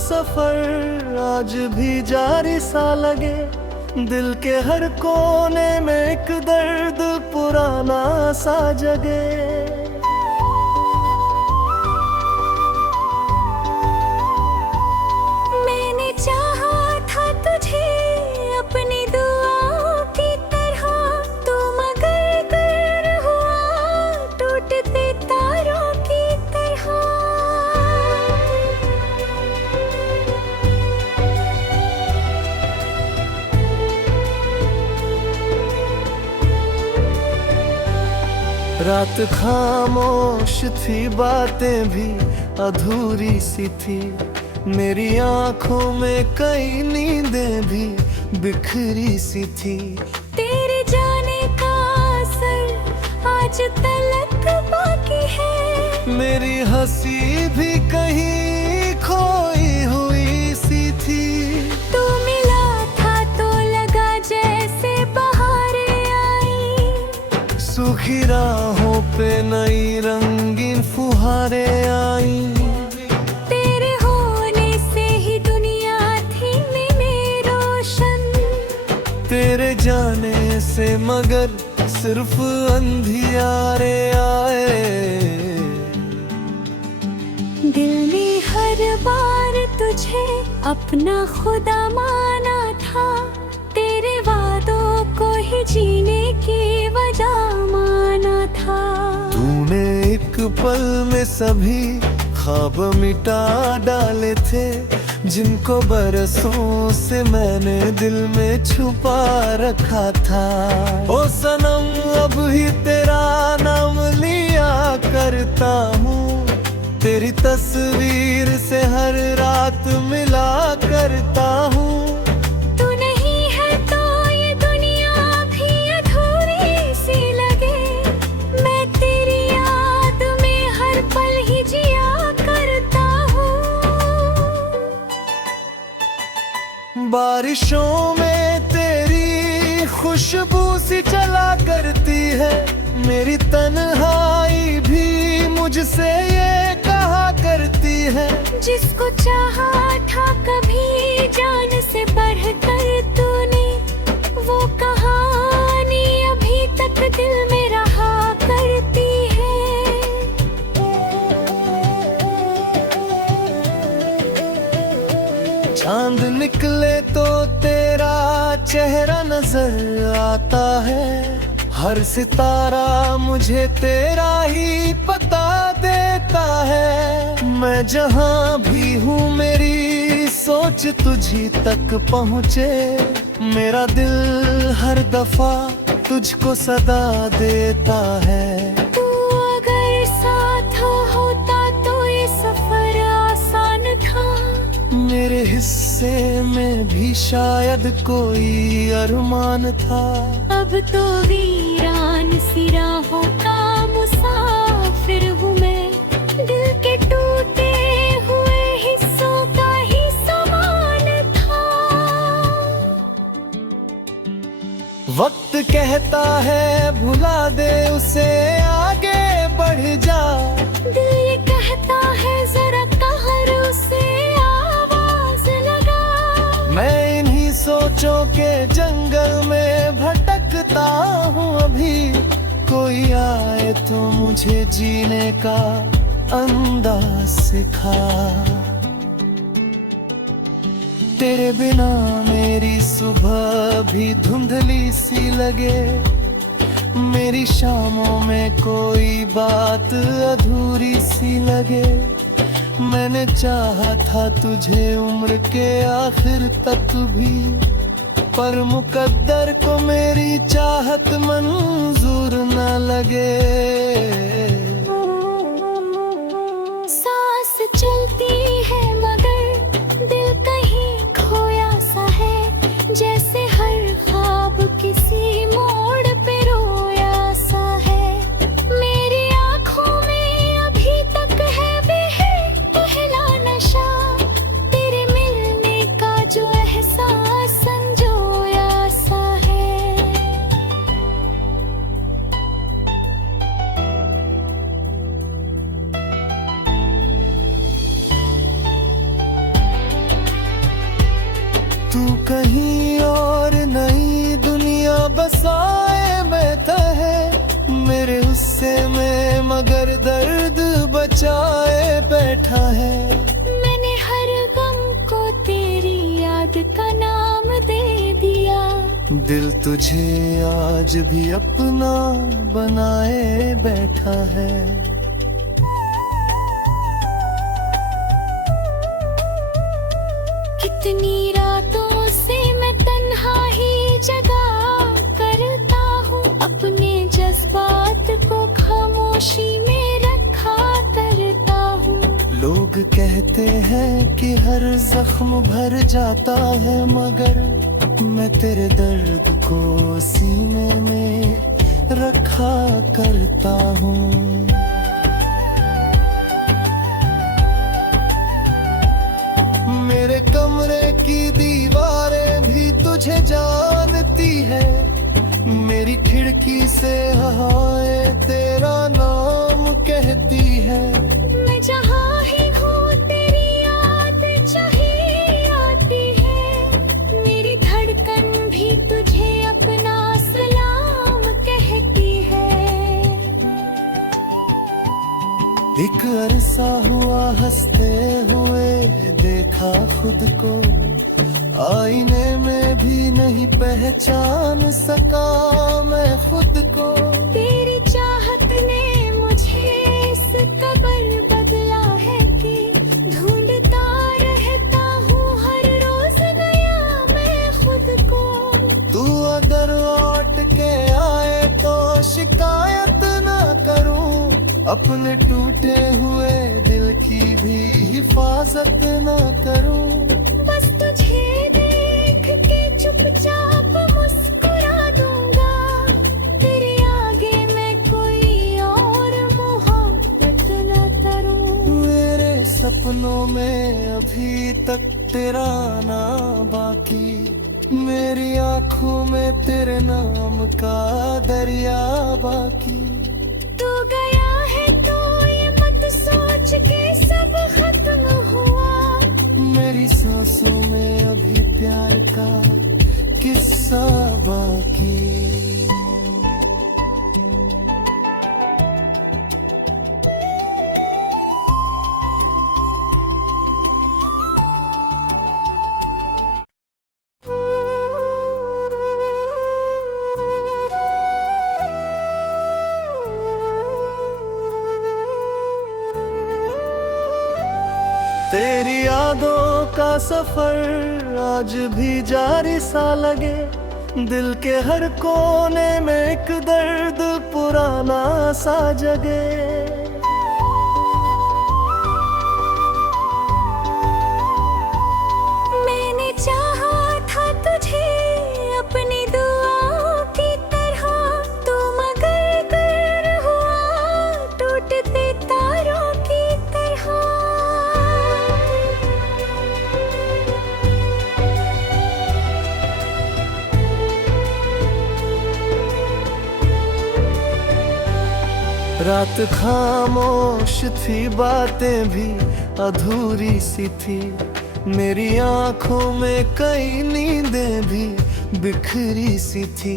सफर आज भी जारी सा लगे। दिल के हर कोने में एक दर्द पुराना सा जगे। मैंने चाहा था तुझे अपनी दुआओं की तरह, तू मगर दूर हुआ टूटते तारों की तरह। रात खामोश थी, बातें भी अधूरी सी थी। मेरी आंखों में कई नींदें भी बिखरी सी थी। तेरे जाने का असर आज तलक बाकी है। मेरी हंसी भी कहीं खोई हुई सी थी। तू मिला था तो लगा जैसे बहारें आई। सूखी राहों पे नई रंगीन फुहारें आई। तेरे होने से ही दुनिया थी में रोशन। तेरे जाने से मगर सिर्फ अंधियारे आए। दिल ने हर बार तुझे अपना खुदा माना था। तेरे वादों को ही जीने की वजह माना था। तूने एक पल में सभी ख्वाब मिटा डाले थे, जिनको बरसों से मैंने दिल में छुपा रखा था। ओ सनम अब ही तेरा नाम लिया करता हूँ। तेरी तस्वीर से हर रात मिला करता हूँ। तू नहीं है तो ये दुनिया भी अधूरी सी लगे। मैं तेरी याद में हर पल ही जिया करता हूँ। बारिशों में तेरी खुशबू सी चला करती है। मेरी तन्हाई भी मुझसे ये कहा करती है। जिसको चाहा था कभी जान से बढ़कर तूने, वो कहानी अभी तक दिल में रहा करती है। चांद निकले तो तेरा चेहरा नजर आता है। हर सितारा मुझे तेरा ही पता देता है। मैं जहाँ भी हूँ मेरी सोच तुझी तक पहुँचे। मेरा दिल हर दफा तुझको सदा देता है। तू अगर साथ होता तो ये सफर आसान था। मेरे हिस्से में भी शायद कोई अरमान था। अब तो वीरान सी राहों का मुसाफिर हूँ मैं। दिल के टूटे हुए हिस्सों का ही समान था। वक्त कहता है भुला दे उसे, आगे बढ़ जा। दिल ये कहता है जरा कहर उसे आवाज लगा। मैं इन्हीं सोचों के जंगल में भटकता हूँ अभी। कोई आए तो मुझे जीने का अंदाज सिखा। तेरे बिना मेरी सुबह भी धुंधली सी लगे। मेरी शामों में कोई बात अधूरी सी लगे। मैंने चाहा था तुझे उम्र के आखिर तक भी, पर मुकद्दर को मेरी चाहत मंजूर न लगे। सांस चलती है मगर दिल कहीं खोया सा है। जैसे हर ख्वाब किसी मोड़ पे रोया सा है। मेरी आँखों में अभी तक है वह पहला नशा। तेरे मिलने का जो एहसास संजोया सा है। तू कहीं और नई दुनिया बसाए बैठा है मेरे गुस्से में, मगर दर्द बचाए बैठा है। मैंने हर गम को तेरी याद का नाम दे दिया। दिल तुझे आज भी अपना बनाए बैठा है। कितनी रातों से मैं तन्हा ही जगा करता हूँ, अपने जज्बात को खामोशी में रखा करता हूँ। लोग कहते हैं कि हर जख्म भर जाता है, मगर मैं तेरे दर्द को सीने में रखा करता हूँ। मेरे कमरे की दीवारें भी तुझे जानती है, मेरी खिड़की से हवाएं तेरा नाम कहती है। मैं जहाँ ही हूँ तेरी याद चाहे आती है, मेरी धड़कन भी तुझे अपना सलाम कहती है। एक अरसा हुआ हंसते हुए देखा खुद को, आईने में भी नहीं पहचान सका मैं खुद को। तेरी चाहत ने मुझे इस कदर बदला है कि ढूंढता रहता हूँ हर रोज नया मैं खुद को। तू अगर लौट के आए तो शिकायत ना करूं, अपने टूटे हुए दिल की भी हिफाजत ना करूं। बस तुझे देख के चुपचाप मुस्कुरा दूंगा, तेरे आगे मैं कोई और मोहब्बत न करूं। मेरे सपनों में अभी तक तेरा नाम बाकी, मेरी आंखों में तेरे नाम का दरिया बाकी। तू गया है तो ये मत सोच के सब खत्म हुआ, मेरी सांसों में अभी प्यार का किस्सा बाकी। तेरी यादों का सफर आज भी जारी सा लगे, दिल के हर कोने में एक दर्द पुराना सा जगे। मैंने चाहा था तुझे अपनी दुआओं की तरह, तू मगर दूर हुआ टूटते तारों की तरह। रात खामोश थी, बातें भी अधूरी सी थी, मेरी आंखों में कई नींदें भी बिखरी सी थी।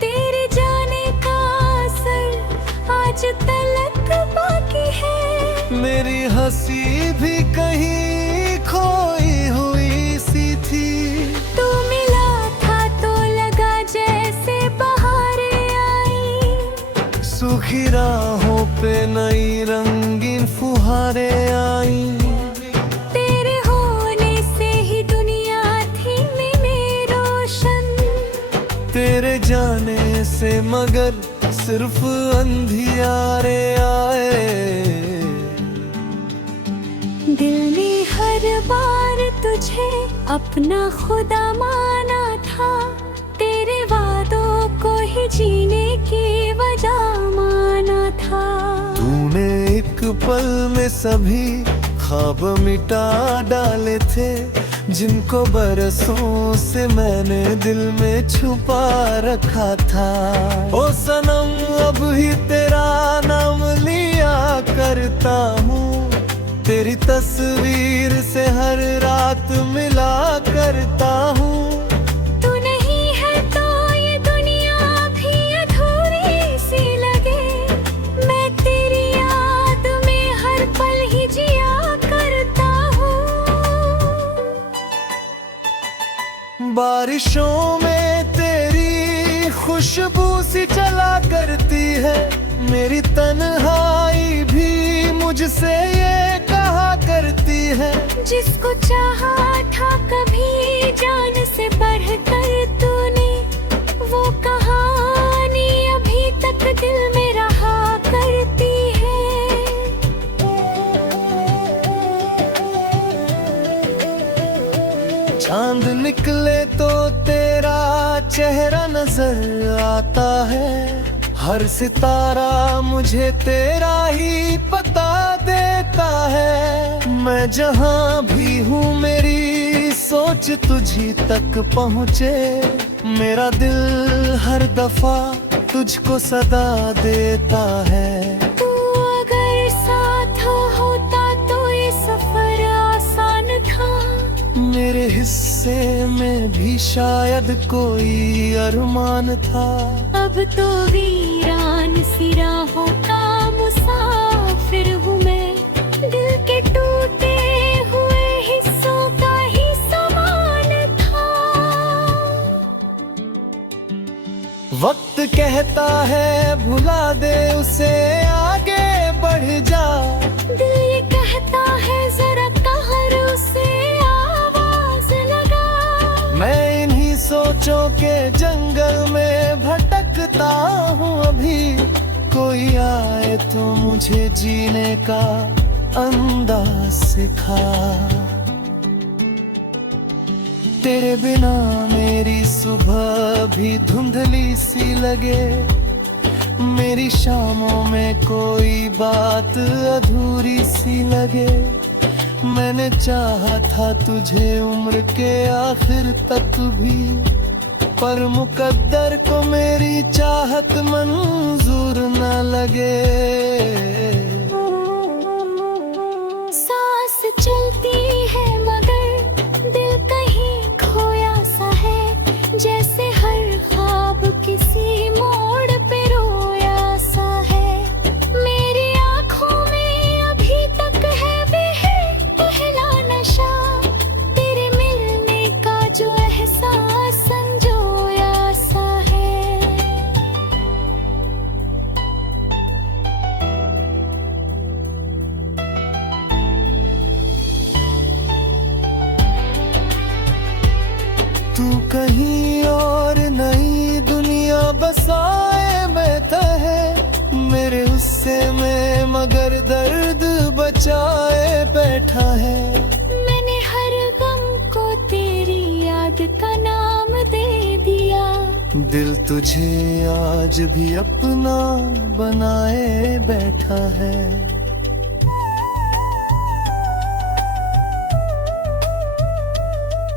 तेरे जाने का असर आज तलक बाकी है, मेरी हंसी भी कहीं खोई हुई सी थी। तू मिला था तो लगा जैसे बहारें आई, सूखी राहों पे नई रंगीन फुहारें आई। तेरे होने से ही दुनिया थी मेरे रोशन, तेरे जाने से मगर सिर्फ अंधियारे आए। दिल ने हर बार तुझे अपना खुदा माना था, तेरे वादों को ही जीने की वजह माना था। तूने एक पल में सभी ख्वाब मिटा डाले थे, जिनको बरसों से मैंने दिल में छुपा रखा था। ओ सनम अब ही तेरा नाम लिया करता हूँ, तेरी तस्वीर से हर रात मिला करता हूँ। बारिशों में तेरी खुशबू सी चला करती है, मेरी तन्हाई भी मुझसे ये कहा करती है। जिसको चाहा था कभी जान से बढ़कर तूने, वो कहानी अभी तक दिल में रहा करती है। चांद निकले तो तेरा चेहरा नजर आता है, हर सितारा मुझे तेरा ही पता देता है। मैं जहाँ भी हूँ मेरी सोच तुझी तक पहुँचे, मेरा दिल हर दफा तुझको सदा देता है। तू अगर साथ होता तो ये सफर आसान था, मेरे हिस्से में भी शायद कोई अरमान था। अब तो वीरान सी राहों का मुसाफिर हूँ मैं, दिल के टूटे हुए हिस्सों का ही समान था। वक्त कहता है भुला दे उसे, आगे बढ़ जा। दिल ये कहता है जरा कहर उसे आवाज लगा। मैं इन्हीं सोचों के जंगल में भटकता हूँ अभी, कोई आए तो मुझे जीने का अंदाज सिखा। तेरे बिना मेरी सुबह भी धुंधली सी लगे, मेरी शामों में कोई बात अधूरी सी लगे। मैंने चाहा था तुझे उम्र के आखिर तक भी, पर मुकद्दर को मेरी चाहत मंजूर न लगे। सांस चलती है मगर दिल कहीं खोया सा है, जैसे हर ख्वाब किसी मोड़ पे रोया सा है। मेरी आँखों में अभी तक है पहला नशा, तेरे मिलने का जो एहसास संजोया सा है। तू कहीं और नई दुनिया बसाए बैठा है, मेरे हिस्से में मगर दर्द बचाए बैठा है। मैंने हर गम को तेरी याद का नाम दे दिया, दिल तुझे आज भी अपना बनाए बैठा है।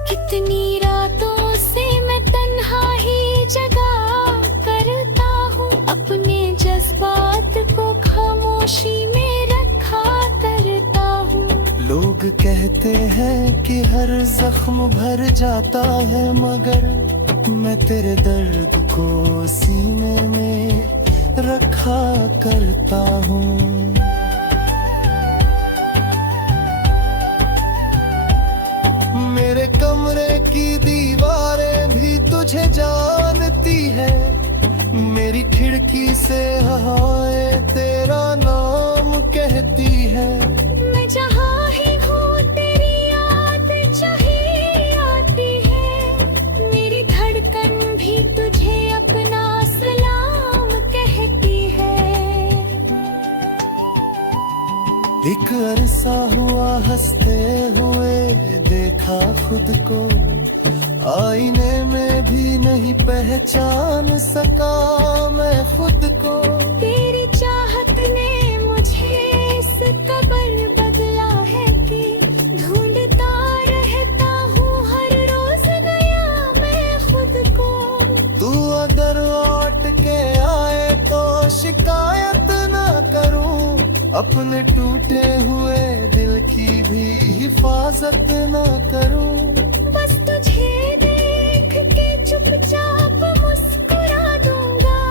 कितनी रातों से मैं तन्हा ही जगा करता हूँ, अपने जज्बात को खामोशी में रखा करता हूँ। लोग कहते हैं कि हर जख्म भर जाता है, मगर मैं तेरे दर्द को सीने में रखा करता हूँ। मेरे कमरे की दीवारें भी तुझे जानती है, मेरी खिड़की से हवाएं तेरा नाम कहती है। मैं जहाँ ही हूँ तेरी याद चाहे आती है, मेरी धड़कन भी तुझे अपना सलाम कहती है। एक अरसा हुआ हंसते हुए देखा खुद को, आईने में भी नहीं पहचान सका मैं खुद को। तेरी चाहत ने मुझे इस कदर बदला है कि ढूंढता रहता हूँ हर रोज नया मैं खुद को। तू अगर लौट के आए तो शिकायत ना करूं, अपने टूटे हुए दिल की भी हिफाजत ना करूं। बस तुझे देख के चुपचाप मुस्कुरा दूंगा,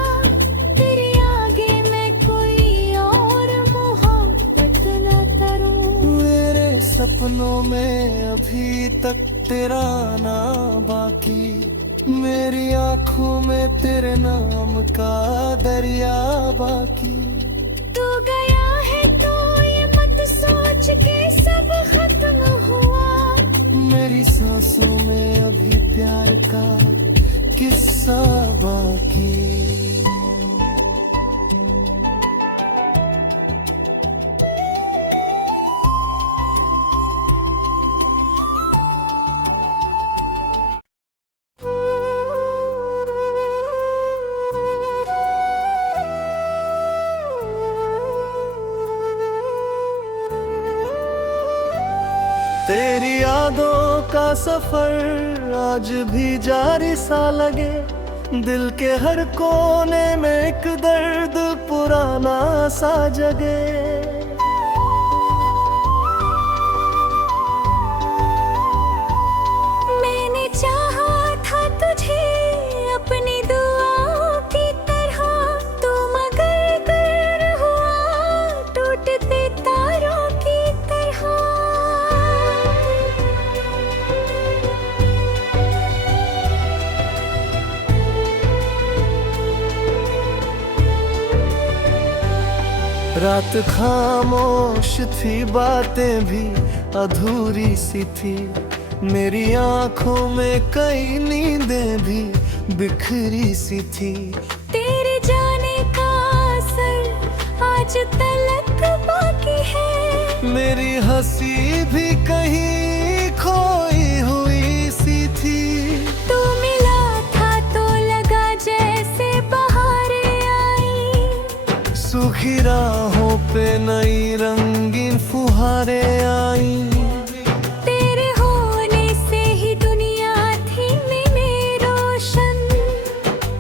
तेरे आगे मैं कोई और मोहब्बत न करूं। मेरे सपनों में अभी तक तेरा आना बाकी बाकी, मेरी आंखों में तेरे नाम का दरिया बाकी। तू गया है तो ये मत सोच के सब खत्म हुआ। मेरी सांसों में अभी प्यार का किस्सा बाकी। तेरी यादों का सफर आज भी जारी सा लगे, दिल के हर कोने में एक दर्द पुराना सा जगे। मैंने चाहा था तुझे अपनी दुआओं की तरह, तू मगर दूर हुआ टूटते तारों की तरह। रात खामोश थी, बातें भी अधूरी सी थी, मेरी आंखों में कई नींदें भी बिखरी सी थी। तेरे जाने का असर आज तलक बाकी है, मेरी हंसी भी कहीं खोई हुई सी थी। तू मिला था तो लगा जैसे बहारें आई, सूखी राहों पे नई रंगीन फुहारें आई। तेरे होने से ही दुनिया थी में रोशन,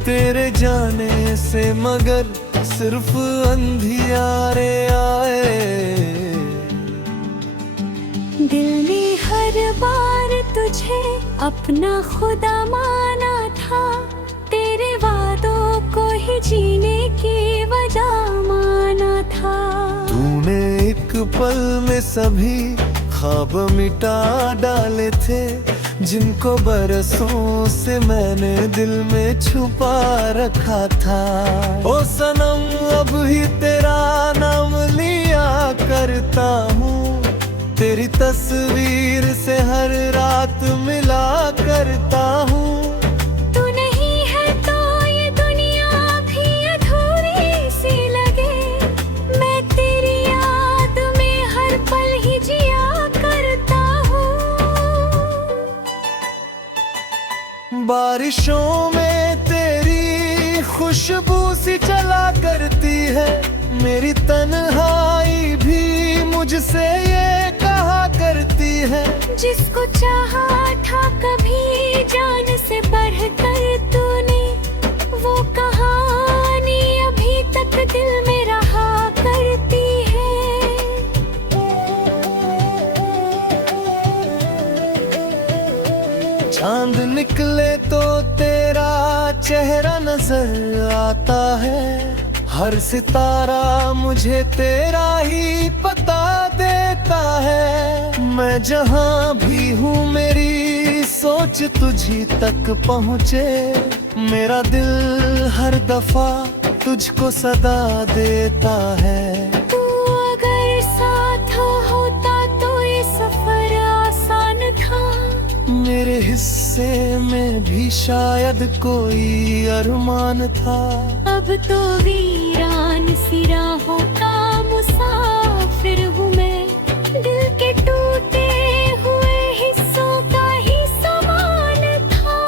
तेरे जाने से मगर सिर्फ अंधियारे आए। दिल ने हर बार तुझे अपना खुदा माना था, तेरे वादों को ही जीने की वजह माना था। तूने एक पल में सभी ख्वाब मिटा डाले थे, जिनको बरसों से मैंने दिल में छुपा रखा था। ओ सनम अब ही तेरा नाम लिया करता हूँ, तेरी तस्वीर से हर रात मिला करता हूँ। तू नहीं है तो ये दुनिया भी अधूरी सी लगे, मैं तेरी याद में हर पल ही जिया करता हूँ। बारिशों में तेरी खुशबू सी चला करती है, मेरी तन्हाई भी मुझसे ये कहा करती है। जिसको चाहा था कभी जान से बढ़कर तूने, वो कहानी अभी तक दिल में रहा करती है। चांद निकले तो तेरा चेहरा नजर आता है, हर सितारा मुझे तेरा ही पता देता है। मैं जहाँ भी हूँ मेरी सोच तुझी तक पहुँचे, मेरा दिल हर दफा तुझको सदा देता है। तू अगर साथ होता तो ये सफर आसान था, मेरे हिस्से में भी शायद कोई अरमान था। अब तो वीरान सी राहों का मुसाफिर हूँ मैं, दिल के टूटे हुए हिस्सों का ही समान था।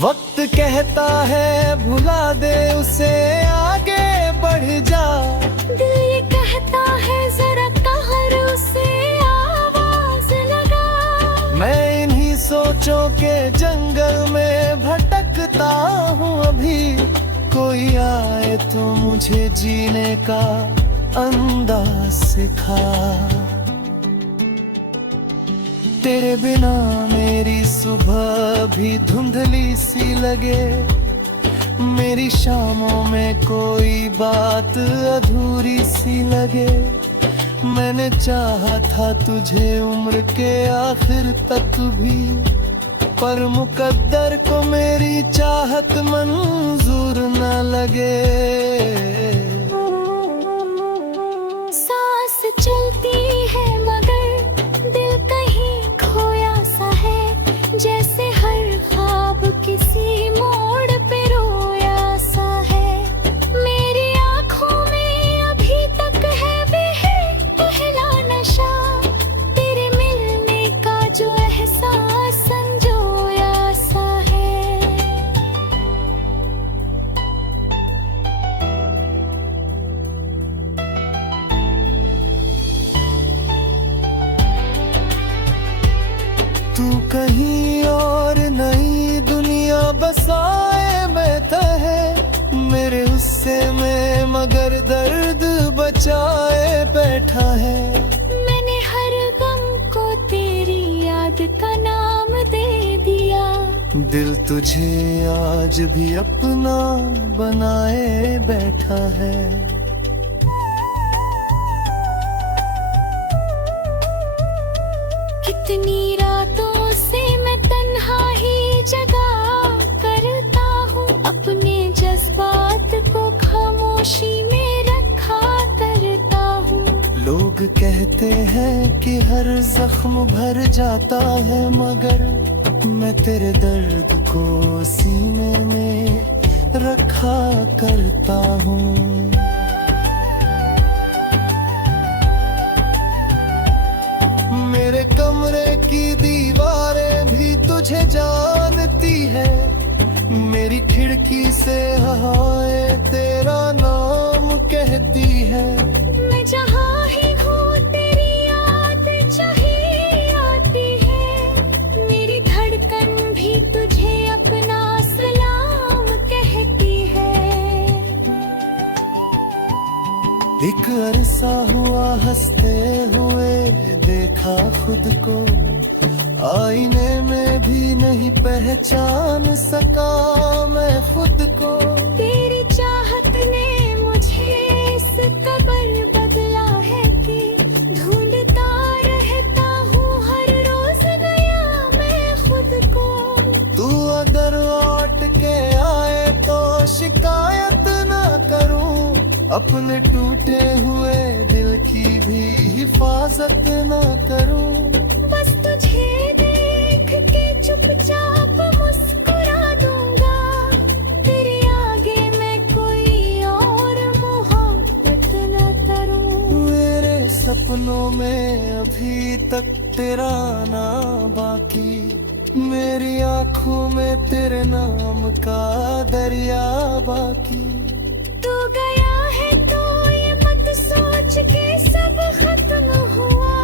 वक्त कहता है भुला दे उसे, आगे बढ़ जा। दिल ये कहता है जरा कहर उसे आवाज लगा। मैं इन्हीं सोचों के जंगल में भटकता हूँ अभी, कोई आए तो मुझे जीने का अंदाज सिखा। तेरे बिना मेरी सुबह भी धुंधली सी लगे, मेरी शामों में कोई बात अधूरी सी लगे। मैंने चाहा था तुझे उम्र के आखिर तक भी, पर मुकद्दर को मेरी चाहत मंजूर न लगे। सांस चलती है मगर दिल कहीं खोया सा है, जैसे हर ख्वाब किसी मोड़ पे रोया सा है। मेरी आँखों में अभी तक है पहला नशा, तेरे मिलने का जो एहसास संजोया सा है। तू कहीं और नई दुनिया बसाए बैठा है मेरे हिस्से में, मगर दर्द बचाए बैठा है। मैंने हर गम को तेरी याद का नाम दे दिया, दिल तुझे आज भी अपना बनाए बैठा है। कितनी रातों से मैं तन्हा ही जगा करता हूँ, अपने जज्बात को खामोशी में रखा करता हूँ। लोग कहते हैं कि हर जख्म भर जाता है, मगर मैं तेरे दर्द को सीने में रखा करता हूँ। मेरे कमरे की दीवारें भी तुझे जानती है, मेरी खिड़की से हवाएं तेरा नाम कहती है। मैं जहाँ ही हूँ तेरी याद चाहे आती है, मेरी धड़कन भी तुझे अपना सलाम कहती है। एक अरसा हुआ हंसते हुए देखा खुद को, आईने में भी नहीं पहचान सका मैं खुद को। तेरी चाहत ने मुझे इस कदर बदला है कि ढूंढता रहता हूँ हर रोज नया मैं खुद को। तू अगर लौट के आए तो शिकायत ना करूं, अपने टूटे हुए दिल की भी हिफाजत ना करूं। बस तुझे देख के चुपचाप मुस्कुरा दूंगा, तेरे आगे मैं कोई और मोहब्बत न करूं। मेरे सपनों में अभी तक तेरा नाम बाकी, मेरी आंखों में तेरे नाम का दरिया बाकी। तू गया है तो ये मत सोच के सब खत्म हुआ,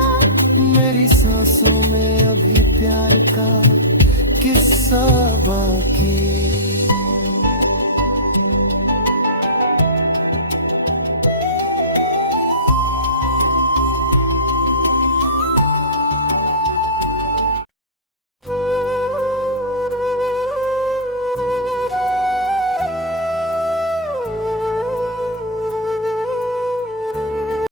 मेरी सांसों में अभी प्यार का किस्सा बाकी।